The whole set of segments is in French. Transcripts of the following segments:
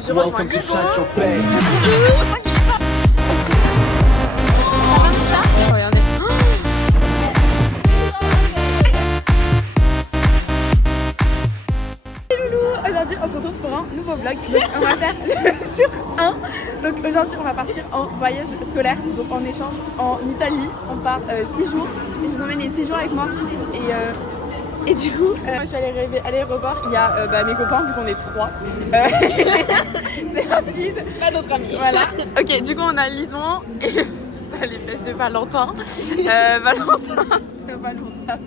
Je rejoins Lisbonne. Ça va mon chat? Regardez. Salut loulou, aujourd'hui on se retrouve pour un nouveau vlog. Donc on va faire le jour 1. Donc aujourd'hui on va partir en voyage scolaire, donc en échange en Italie. On part 6 jours et je vous emmène les 6 jours avec moi. Et du coup, je suis allée à l'aéroport, il y a mes copains vu qu'on est 3. C'est rapide. Pas d'autres amis. Voilà. Ok, du coup on a Lison et les fesses de Valentin. Valentin.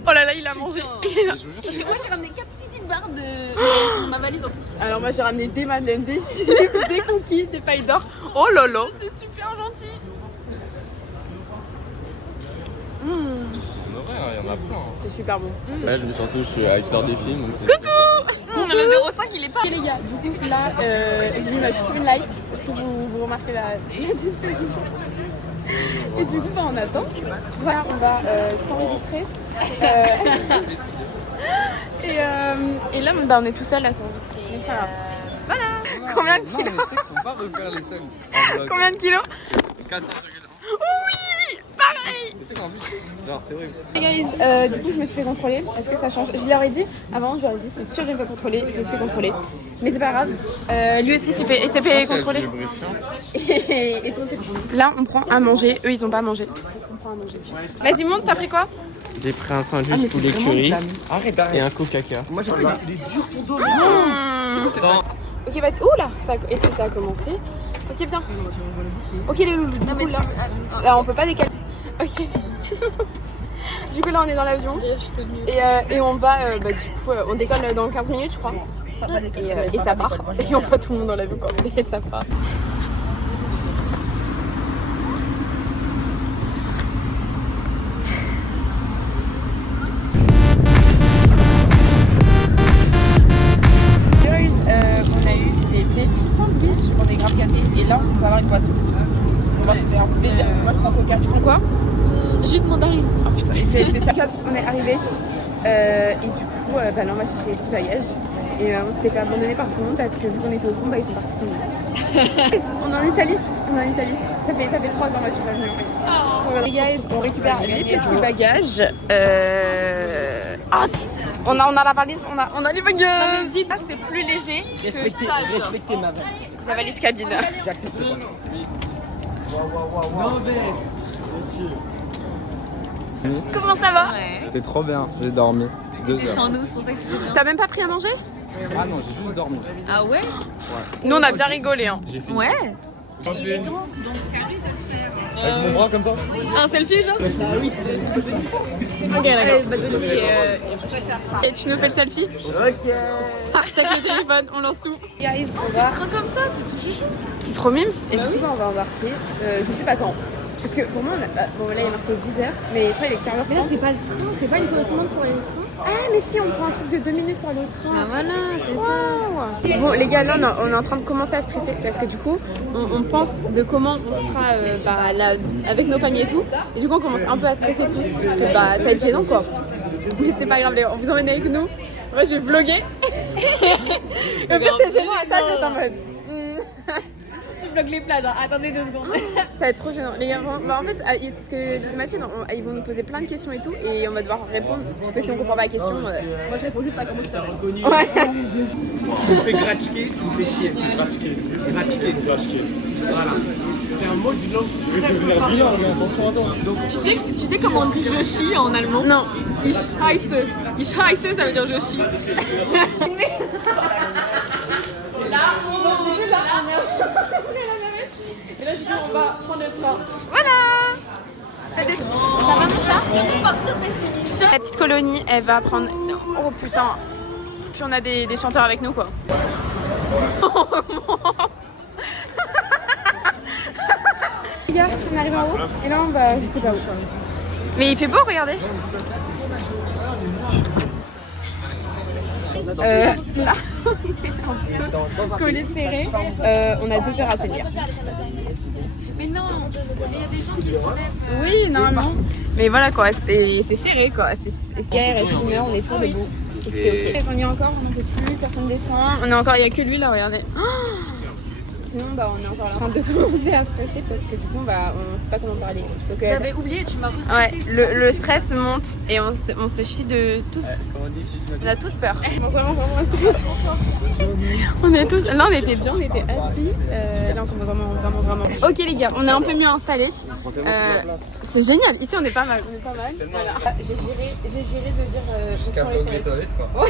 Oh là là, il a mangé. Parce que moi j'ai ramené 4 petites barres de ma valise en dessous. Alors moi j'ai ramené des madeleines, des chips, des cookies, des pailles d'or. Oh là là. C'est super gentil. En vrai, il y en a plein. C'est super bon. Ouais, je me sens je suis acteur des films. Donc c'est Le 05 il est pas. Et les gars, du coup là, j'ai mis ma petite light. Est-ce que vous remarquez la différence? Et du coup, on attend. Voilà, on va s'enregistrer. Et là, on est tout seul à s'enregistrer. Mais c'est pas grave. Voilà. Combien de kilos? faut pas refaire les scènes. Combien de kilos? 14,1. Oui, pareil. Genre, c'est horrible. Les guys, du coup je me suis fait contrôler. Est-ce que ça change? Je leur ai dit, avant je leur ai dit c'est sûr que je vais me faire contrôler, je me suis fait contrôler. Mais c'est pas grave. Lui aussi il s'est fait contrôler. Et toi aussi. Là on prend à manger, eux ils ont pas mangé. On prend à manger. Vas-y monte, t'as pris quoi? J'ai pris un sandwich poulet curry et un coca-cola. Moi j'ai pris Ok, bah oula, et tout ça a commencé. Ok, bien. Ok les loulous, du coup là on peut pas décaler. Ok. Du coup là on est dans l'avion et on va, du coup on décolle dans 15 minutes je crois. Et ça part. Et on voit tout le monde dans l'avion quoi. Et ça part. On a eu des petits sandwichs, on est grave gâtés et là on va avoir une boisson. On va se faire plaisir. Moi je prends coca. Tu prends quoi? Jus de mandarine. Oh putain, il fait spécial. On est arrivé et du coup là on va chercher les petits bagages et on s'était fait abandonner par tout le monde parce que vu qu'on était au fond, ils sont partis sans nous. On est en Italie. Ça fait 3 ans que je suis pas venue. Les guys, on récupère les petits bagages. On a la valise, on a les bagages. Non mais dites, c'est plus léger. Respectez ma valise. La valise cabine. J'accepte pas. Comment ça va? C'était trop bien, j'ai dormi 2 heures. Sans nous, c'est pour ça que c'était bien. T'as même pas pris à manger? Ah non, j'ai juste dormi. Ah ouais? Nous on a bien rigolé hein. J'ai fini. Ouais. Avec mon bras comme ça. Un selfie genre? Ok Elle d'accord. va donner et tu nous fais le selfie? Ok. Tac le téléphone, on lance tout. Guys, on C'est va... trop comme ça, c'est tout chouchou. C'est trop mimes et du coup on va embarquer, je sais pas quand. Parce que pour moi, bon là il est marqué 10h, mais je crois qu'il est 15h. Mais là c'est pas le train, c'est pas une correspondante pour aller au train. Ah mais si, on prend un truc de 2 minutes pour aller au train. Ah voilà, c'est ça. Wow. Bon les gars, là on est en train de commencer à stresser parce que du coup on pense de comment on sera là, avec nos familles et tout. Et du coup on commence un peu à stresser tous parce que ça va être gênant quoi. Mais c'est pas grave, les gars, on vous emmène avec nous. Moi je vais vlogger. Le pire c'est gênant, attends, en mode. Tu bloques les plages, genre. Attendez 2 secondes. Ça va être trop gênant. Les gars, en fait, c'est ce que disait Mathilde, ils vont nous poser plein de questions et tout, et on va devoir répondre. Parce que si on comprend pas la question, moi je réponds juste pas comment ça. Ouais. Tu me fais gratchker, tu me fais chier. Gratchker. Voilà. C'est un mot d'une langue. Je vais devenir bilingue, mais attention à toi. Donc, Tu sais comment on dit je chie en allemand? Non. Ich heiße. Ich heiße, ça veut dire je chie. Et là, du coup, on va prendre le train. Voilà. Ça va mon chat? On partir pessimiste. La petite colonie, elle va prendre... Oh putain. Puis on a des chanteurs avec nous, quoi. Les gars, on arrive en haut. Et là, on va... Je sais pas où. Mais il fait beau, regardez. Là, on est un peu collé serré. On a 2 heures à tenir. Mais non, il y a des gens qui sont même. Oui, non. Mais voilà quoi, c'est serré quoi. C'est serré, reste 1 heure, on est toujours debout. Et c'est ok. On y est encore, on n'en peut plus, personne descend. On est encore, il n'y a que lui là, regardez. Oh, sinon, bah, on est encore là en train de commencer à stresser parce que du coup, bah, on sait pas comment parler. Donc, J'avais oublié, tu m'as ouais, le stress monte et on se chie de tous. Comment on dit On a tous peur. On est vraiment stressé. On est tous. Là, on était bien, on était assis. Là, on commence vraiment. Ok, les gars, on est un peu mieux installés. C'est génial. Ici, on est pas mal. Voilà. J'ai géré de dire. Jusqu'à pas oublier toilette quoi. Oui.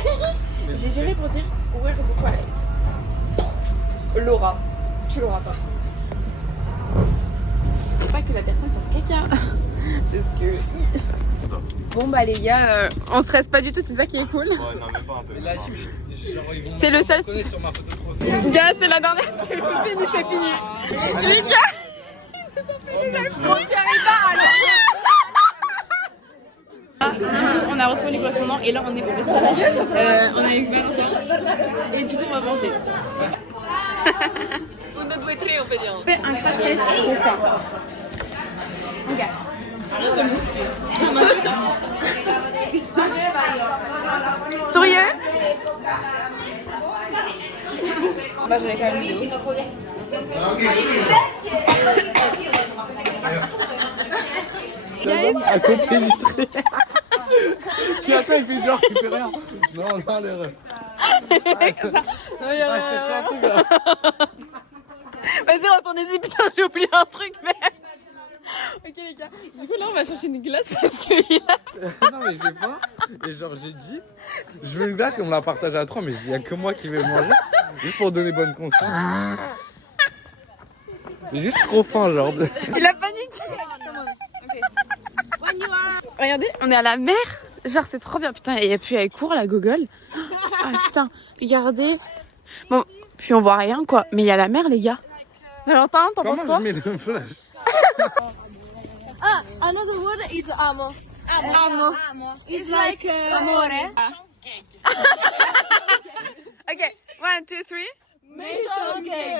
J'ai géré pour dire where is the toilets. Laura, tu l'auras pas. Faut pas que la personne fasse caca. Parce que. Bon bah les gars, on stresse pas du tout, c'est ça qui est cool. Ouais, non, même pas un peu. La gym, C'est le seul. sur ma photo de profil. Gars, c'est la dernière. C'est fini. Les gars, on a retrouvé les correspondants et là on est au restaurant. On est avec Valentin et du coup on va manger. Uno, due, tre, on peut dire. On fait un crash test de ça. Ok. Sérieux? Bah j'en ai quand même dit. À côté du trait. Qui attend, il fait genre, il fait rien. Non, l'erreur. Chercher un truc là. Vas-y, retournez-y, putain, j'ai oublié un truc, merde. Ok les gars, du coup là on va chercher une glace parce que Non mais j'ai pas. Et genre j'ai dit, je veux une glace et on me l'a partagé à 3, mais il y a que moi qui vais manger. Juste pour donner bonne conscience. J'ai juste trop faim genre. il a paniqué. Regardez, on est à la mer. Genre c'est trop bien, putain, et puis elle court la gogole. Ah putain, regardez. Bon, puis on voit rien quoi, mais il y a la mer les gars. Valentin, t'en penses Comment quoi? je mets le flash? Ah, another word is amo. Amo. It's like amore. Ok, 1, 2, 3. Mention gay.